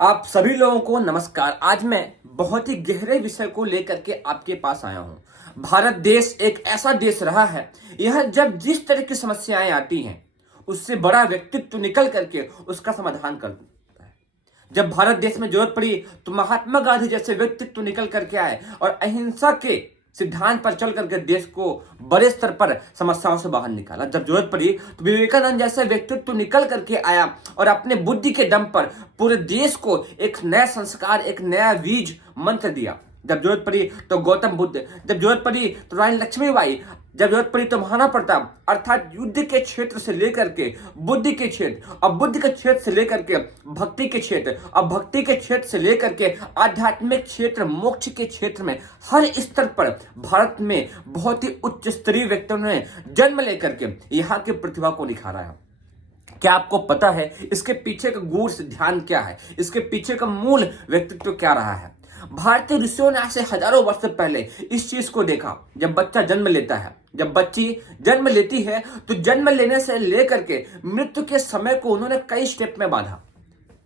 आप सभी लोगों को नमस्कार। आज मैं बहुत ही गहरे विषय को लेकर के आपके पास आया हूं। भारत देश एक ऐसा देश रहा है, यह जब जिस तरह की समस्याएं आती हैं उससे बड़ा व्यक्तित्व निकल करके उसका समाधान करता है। जब भारत देश में जरूरत पड़ी तो महात्मा गांधी जैसे व्यक्तित्व निकल करके आए और अहिंसा के सिद्धांत पर चल करके देश को बड़े स्तर पर समस्याओं से बाहर निकाला। जब जरूरत पड़ी तो विवेकानंद जैसा व्यक्तित्व निकल करके आया और अपने बुद्धि के दम पर पूरे देश को एक नया संस्कार, एक नया बीज मंत्र दिया। जब जरूरत पड़ी तो गौतम बुद्ध, जब जरूरत पड़ी तो रानी लक्ष्मीबाई, जब जरूरत पड़ी तो महाराणा प्रताप, अर्थात युद्ध के क्षेत्र से लेकर के बुद्धि के क्षेत्र, और बुद्धि के क्षेत्र से लेकर के भक्ति के क्षेत्र, और भक्ति के क्षेत्र से लेकर के आध्यात्मिक क्षेत्र, मोक्ष के क्षेत्र में हर स्तर पर भारत में बहुत ही उच्च स्तरीय व्यक्तियों ने जन्म लेकर के यहाँ की प्रतिभा को निखारा है। क्या आपको पता है इसके पीछे का गूढ़ ध्यान क्या है? इसके पीछे का मूल व्यक्तित्व क्या रहा है? भारतीय ऋषियों ने आज से हजारों वर्ष पहले इस चीज को देखा। जब बच्चा जन्म लेता है, जब बच्ची जन्म लेती है, तो जन्म लेने से लेकर के मृत्यु के समय को उन्होंने कई स्टेप में बांधा,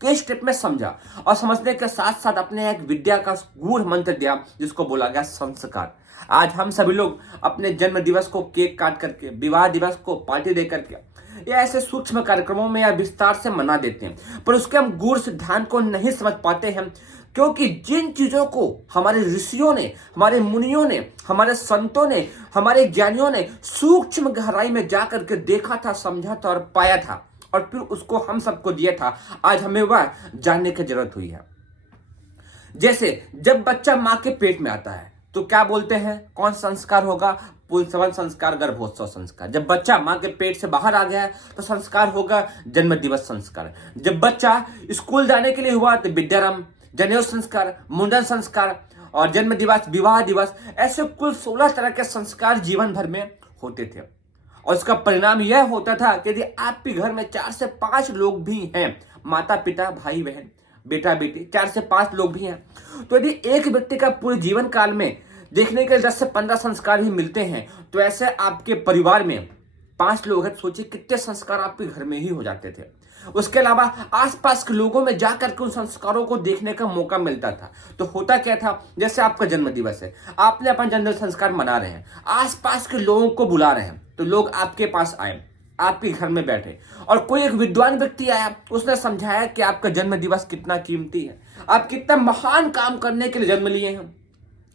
कई स्टेप में समझा, और समझने के साथ साथ अपने एक विद्या का गूढ़ मंत्र दिया जिसको बोला गया संस्कार। आज हम सभी लोग अपने जन्म दिवस को केक काट करके, विवाह दिवस को पार्टी दे करके या ऐसे सूक्ष्म कार्यक्रमों में या विस्तार से मना देते हैं, पर उसके हम गूढ़ सिद्धांत को नहीं समझ पाते हैं। क्योंकि जिन चीजों को हमारे ऋषियों ने, हमारे मुनियों ने, हमारे संतों ने, हमारे ज्ञानियों ने सूक्ष्म गहराई में जाकर के देखा था, समझा था और पाया था, और फिर उसको हम सबको दिया था, आज हमें वह जानने की जरूरत हुई है। जैसे जब बच्चा माँ के पेट में आता है तो क्या बोलते हैं, कौन संस्कार होगा? पुंसवन संस्कार, गर्भोत्सव संस्कार। जब बच्चा माँ के पेट से बाहर आ गया है तो संस्कार होगा जन्म दिवस संस्कार। जब बच्चा स्कूल जाने के लिए हुआ तो विद्यारंभ, जनेऊ संस्कार, मुंडन संस्कार और जन्म दिवस, विवाह दिवस, ऐसे कुल 16 तरह के संस्कार जीवन भर में होते थे। और इसका परिणाम यह होता था कि यदि आपके घर में 4 से 5 लोग भी हैं, माता पिता, भाई बहन, बेटा बेटी, 4 से 5 लोग भी हैं, तो यदि एक व्यक्ति का पूरे जीवन काल में देखने के 10 से 15 संस्कार भी मिलते हैं, तो ऐसे आपके परिवार में 5 लोग हैं, सोचिए कितने संस्कार आपके घर में ही हो जाते थे। उसके अलावा आसपास के लोगों में जाकर के उन संस्कारों को देखने का मौका मिलता था। तो होता क्या था, जैसे आपका जन्म दिवस है, आपने अपना जन्म संस्कार मना रहे हैं, आसपास के लोगों को बुला रहे हैं, तो लोग आपके पास आए, आपके घर में बैठे, और कोई एक विद्वान व्यक्ति आया, उसने समझाया कि आपका जन्म दिवस कितना कीमती है, आप कितना महान काम करने के लिए जन्म लिए हैं,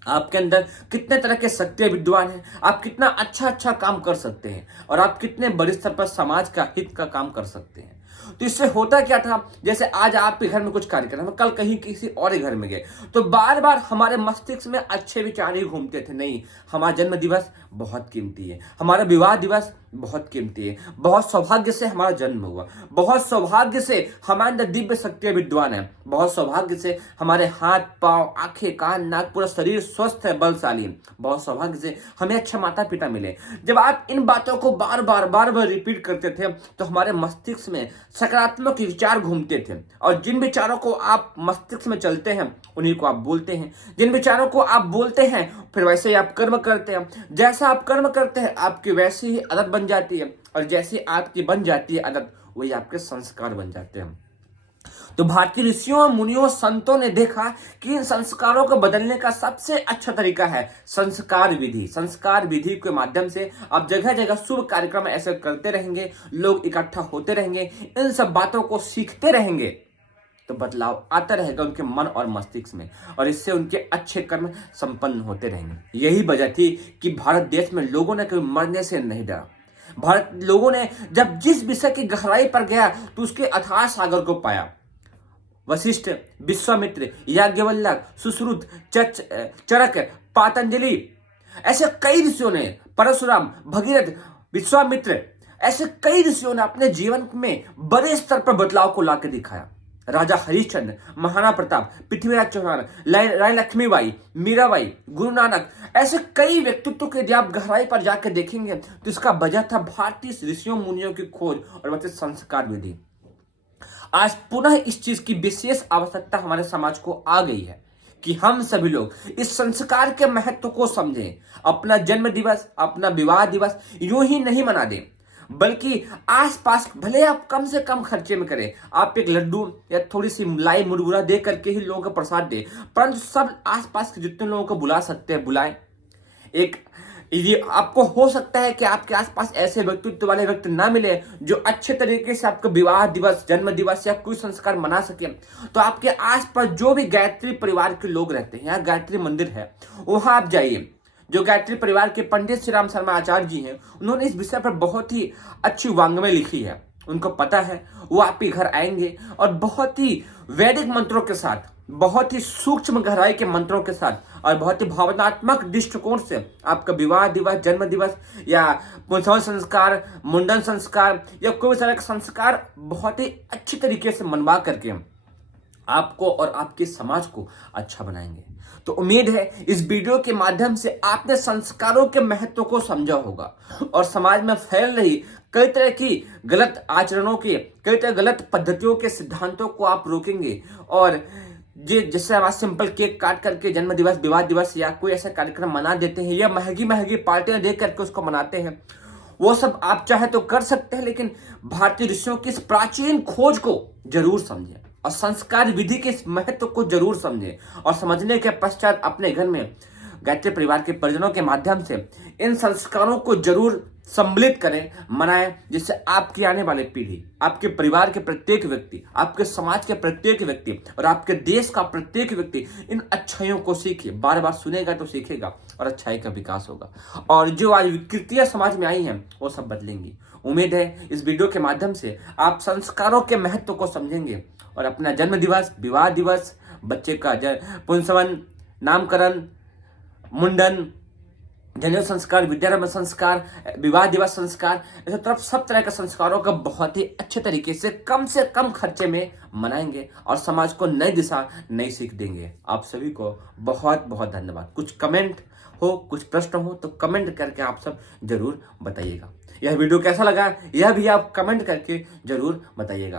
आपके अंदर कितने तरह के शक्तियां विद्वान हैं, आप कितना अच्छा काम कर सकते हैं, और आप कितने बड़े स्तर पर समाज का हित का काम कर सकते हैं। तो इससे होता क्या था, जैसे आज आपके घर में कुछ कार्यक्रम है, कल कहीं किसी और घर में गए, तो बार बार हमारे मस्तिष्क में अच्छे विचार ही घूमते थे, नहीं हमारा जन्म दिवस बहुत कीमती है, हमारा विवाह दिवस बहुत कीमती है, बहुत सौभाग्य से हमारा जन्म हुआ, बहुत सौभाग्य से हमारे अंदर दिव्य शक्तियां विद्वान है, बहुत सौभाग्य से हमारे हाथ पांव, आंखें, कान, नाक, पूरा शरीर स्वस्थ है, बलशाली है, बहुत सौभाग्य से हमें अच्छे माता पिता मिले। जब आप इन बातों को बार बार रिपीट करते थे तो हमारे मस्तिष्क में सकारात्मक विचार घूमते थे, और जिन विचारों को आप मस्तिष्क में चलते हैं उन्हीं को आप बोलते हैं, जिन विचारों को आप बोलते हैं फिर वैसे ही आप कर्म करते हैं, जैसा आप कर्म करते हैं आपकी वैसी ही आदत बन जाती है, और जैसी आपकी बन जाती है आदत वही आपके संस्कार बन जाते हैं। तो भारतीय ऋषियों, मुनियों, संतों ने देखा कि इन संस्कारों को बदलने का सबसे अच्छा तरीका है संस्कार विधि। संस्कार विधि के माध्यम से आप जगह जगह शुभ कार्यक्रम ऐसे करते रहेंगे, लोग इकट्ठा होते रहेंगे, इन सब बातों को सीखते रहेंगे, तो बदलाव आता रहेगा उनके मन और मस्तिष्क में, और इससे उनके अच्छे कर्म संपन्न होते रहेंगे। यही वजह थी कि भारत देश में लोगों ने कभी मरने से नहीं डरा। भारत लोगों ने जब जिस विषय की गहराई पर गया तो उसके अथाह सागर को पाया। वशिष्ठ, विश्वामित्र, याज्ञवल्क्य, सुश्रुत, चरक, पातंजलि, ऐसे कई ऋषियों ने, परशुराम, भगीरथ, विश्वामित्र, ऐसे कई ऋषियों ने अपने जीवन में बड़े स्तर पर बदलाव को लाकर दिखाया। राजा हरिश्चंद्र, महाराणा प्रताप, पृथ्वीराज चौहान, रानी लक्ष्मीबाई, मीराबाई, गुरु नानक, ऐसे कई व्यक्तित्व के यदि आप गहराई पर जाकर देखेंगे तो इसका वजह था भारतीय ऋषियों मुनियों की खोज और वह संस्कार विधि। आज पुनः इस चीज की विशेष आवश्यकता हमारे समाज को आ गई है कि हम सभी लोग इस संस्कार के महत्व को समझें। अपना जन्म दिवस, अपना विवाह दिवस यूं ही नहीं मना दें, बल्कि आसपास भले आप कम से कम खर्चे में करें, आप एक लड्डू या थोड़ी सी लाई मुरमुरा दे करके ही लोगों को प्रसाद दे, परंतु सब आसपास के जितने लोगों को बुला सकते हैं बुलाएं। एक ये आपको हो सकता है कि आपके आसपास ऐसे व्यक्तित्व वाले व्यक्ति ना मिले जो अच्छे तरीके से आपका विवाह दिवस, जन्म दिवस या कोई संस्कार मना सके, तो आपके आसपास जो भी गायत्री परिवार के लोग रहते हैं, यहाँ गायत्री मंदिर है, वहां आप जाइए। जो गायत्री परिवार के पंडित श्री राम शर्मा आचार्य जी हैं, उन्होंने इस विषय पर बहुत ही अच्छी वांग्मय लिखी है। उनको पता है, वो आपके घर आएंगे और बहुत ही वैदिक मंत्रों के साथ, बहुत ही सूक्ष्म गहराई के मंत्रों के साथ और बहुत ही भावनात्मक दृष्टिकोण से आपका विवाह दिवस, जन्म दिवस या पुंसवन संस्कार, मुंडन संस्कार या कोई तरह का संस्कार बहुत ही अच्छी तरीके से मनवा करके आपको और आपके समाज को अच्छा बनाएंगे। तो उम्मीद है इस वीडियो के माध्यम से आपने संस्कारों के महत्व को समझा होगा और समाज में फैल रही कई तरह की गलत आचरणों के, कई तरह गलत पद्धतियों के सिद्धांतों को आप रोकेंगे। और जिससे हम आज सिंपल केक काट करके जन्म दिवस, विवाह दिवस या कोई ऐसा कार्यक्रम मना देते हैं या महंगी महंगी पार्टियां दे करके उसको मनाते हैं, वो सब आप चाहे तो कर सकते हैं, लेकिन भारतीय ऋषियों की इस प्राचीन खोज को जरूर समझें और संस्कार विधि के इस महत्व को जरूर समझें और समझने के पश्चात अपने घर में गायत्री परिवार के परिजनों के माध्यम से इन संस्कारों को जरूर सम्मिलित करें, मनाएं, जिससे आपकी आने वाली पीढ़ी, आपके परिवार के प्रत्येक व्यक्ति, आपके समाज के प्रत्येक व्यक्ति और आपके देश का प्रत्येक व्यक्ति इन अच्छाइयों को सीखे। बार बार सुनेगा तो सीखेगा और अच्छाई का विकास होगा और जो आज विकृतियां समाज में आई हैं वो सब बदलेंगी। उम्मीद है इस वीडियो के माध्यम से आप संस्कारों के महत्व को समझेंगे और अपना जन्म दिवस, विवाह दिवस, बच्चे का पुंसवन, नामकरण, मुंडन, जनेऊ संस्कार, विद्यारंभ संस्कार, विवाह दिवस संस्कार, ऐसे तरफ सब तरह के संस्कारों का बहुत ही अच्छे तरीके से कम खर्चे में मनाएंगे और समाज को नई दिशा, नई सीख देंगे। आप सभी को बहुत बहुत धन्यवाद। कुछ कमेंट हो, कुछ प्रश्न हो तो कमेंट करके आप सब जरूर बताइएगा। यह वीडियो कैसा लगा यह भी आप कमेंट करके जरूर बताइएगा।